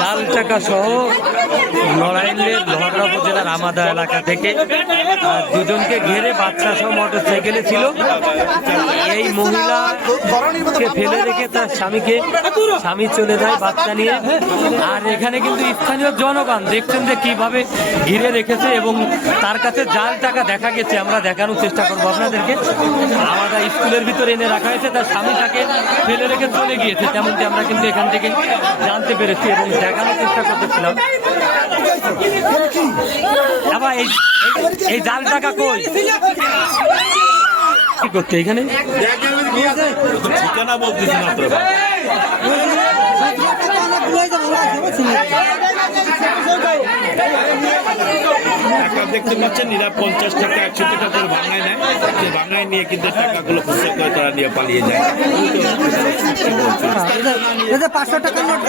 জাল টাকা সহ নড়াইলের লোহাগড়া উপজেলার আমাদা এলাকা থেকে দুজনকে ঘিরে বাচ্চা সহ মোটর সাইকেলে ছিল। এই মহিলাকে ফেলে রেখে তার স্বামী চলে যায় বাচ্চা নিয়ে। আর এখানে কিন্তু স্থানীয় জনগণ দেখছেন যে কিভাবে ঘিরে রেখেছে এবং তার কাছে জাল টাকা দেখা গেছে। আমরা দেখানোর চেষ্টা করবো আপনাদেরকে। আমাদের স্কুলের ভিতরে এনে রাখা হয়েছে, তার স্বামী তাকে ফেলে রেখে চলে গিয়েছে, তেমনটি আমরা কিন্তু এখান থেকে জানতে পেরেছি এবং দেখানোর চেষ্টা করতেছিলাম। আবার এই জাল টাকা কই কি করতে এখানে ঠিকানা বলতেছেন আপনারা? দেখতে পাচ্ছেন এরা 50 টাকা 100 টাকা করে ভাঙায় নেয়, সে ভাঙায় নিয়ে কিন্তু টাকাগুলো খুচরা করে তারা নিয়ে পালিয়ে যায়। 500 টাকা নোট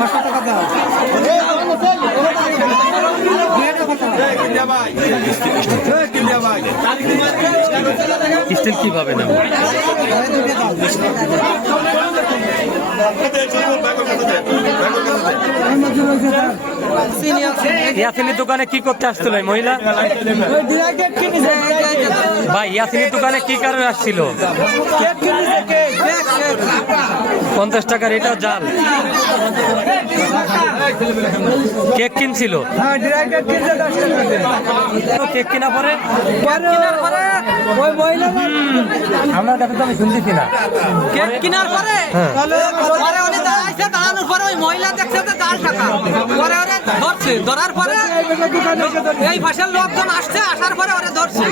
500 টাকা দাও। স্টিল কিভাবে নেব? ইয়াসিনের দোকানে কি করতে আসছিল এই মহিলা? ভাই ইয়াসিনের দোকানে কি কারণে আসছিল? 50 টাকার এটাও জাল কেক কিনছিল। কেক কেনা পরে আমরা কাছে তো আমি শুনতেছি না। কেক কেনার পরে দাঁড়ানোর পরে ওই মহিলা দেখছে জাল টাকা পরে ওরে ধরছে। ধরার পরে এই পাশের লোকজন আসছে, আসার পরে ওরে ধরছে।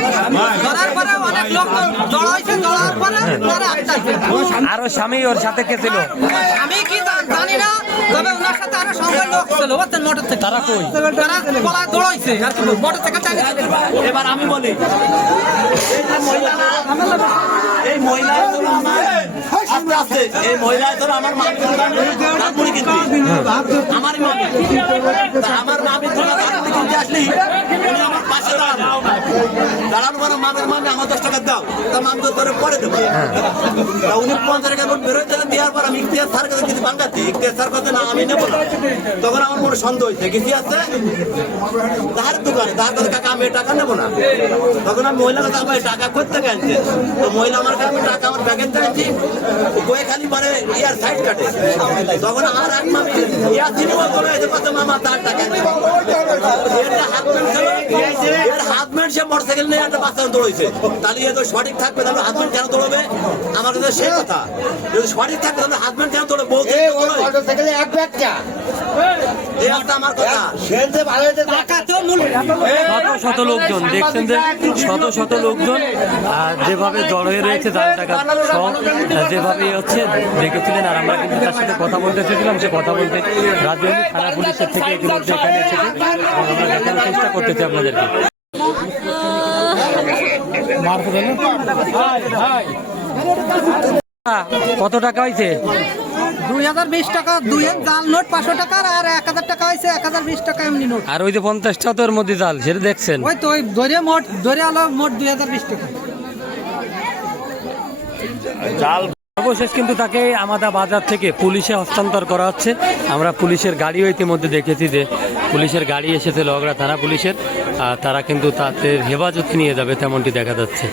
ধরার পরে অনেক লোকজন জড়ো হয়েছে, জড়ার পরে ওরে আটকাইছে। আরো স্বামী ওর সাথে কে ছিল? আমি কি জানি না, তবে ওনার সাথে আরো সঙ্গে লোক ছিল বুঝছেন মোটর থেকে। তারা কই? তারা পলায় দৌড়াইছে আর কি মোটর থেকে চালিয়ে। এবার আমি বলি এই মহিলা আস্তে আস্তে এই মহিলা ধরো আমার মামি কিন্তু আমার মামি কিনতে আসলি আমার পাশে দাঁড়ানো পরে মামের মামি আমার 10 টাকা দাও, তা মাম তো ধরে পরে দেবো। উনি 50 টাকা বেরোয় টাকা দেওয়ার পর আমি ইখতিয়ার স্যার কাছে কিছু বাঙ্গাচ্ছি, ইখতিয়ার স্যার কথা না আমি নেবো না। তখন আমার মনে সন্দেহ হয়েছে কিছু আছে তার দোকানে, তার কাছে কাকা আমি টাকা নেবো না। তখন আমি মহিলা কাছে আমার টাকা করতে গেছে, তো মহিলা আমার কাছে আমি টাকা আমার ব্যাগের দিয়েছি, বই খালি পরে ইয়ার সাইড কাটে। তখন আর এক মামি ইয়ার সিনেমা করে এসে কত মামা তার টাকা হাজব্যান্ড সে মোটরসাইকেল নিয়ে একটা বাচ্চা দৌড়েছে। তাহলে এ তো সঠিক থাকবে, তাহলে হাজব্যান্ড কেন দৌড়বে? আমার কাছে সেই কথা, যদি সঠিক থাকবে তাহলে হাজব্যান্ড কেন দৌড়বে? বউ মোটরসাইকেলে এক ব্যাগটা আমার কথা। শত লোকজন দেখছেন যে শত লোকজন যেভাবে জড় হয়ে রয়েছে জাল টাকা সহ যেভাবে হচ্ছে দেখেছিলেন। আর আমরা কিন্তু তার সাথে কথা বলতে এসেছিলাম, সে কথা বলতে রাজধানী থানা পুলিশের থেকে ইতিমধ্যে এখানে এসেছে। আমরা দেখানোর চেষ্টা করতেছি আপনাদেরকে। কত টাকা হয়েছে? 2020 টাকা, 2 জাল নোট 500 টাকার, আর 1000 টাকা হয়েছে 1020 টাকা এমনি নোট। আর ওই যে 50 টাকার মধ্যে জাল, সেটা দেখছেন? ওই তো ওই ধরে আলো মোট 2020 টাকা জাল। সর্বশেষ কিন্তু তাকে আমাদের বাজার থেকে পুলিশে হস্তান্তর করা হচ্ছে। আমরা পুলিশের গাড়িও ইতিমধ্যে দেখেছি যে পুলিশের গাড়ি এসেছে লোহাগড়া থানা পুলিশের, তারা কিন্তু তাদের হেফাজত নিয়ে যাবে তেমনটি দেখা যাচ্ছে।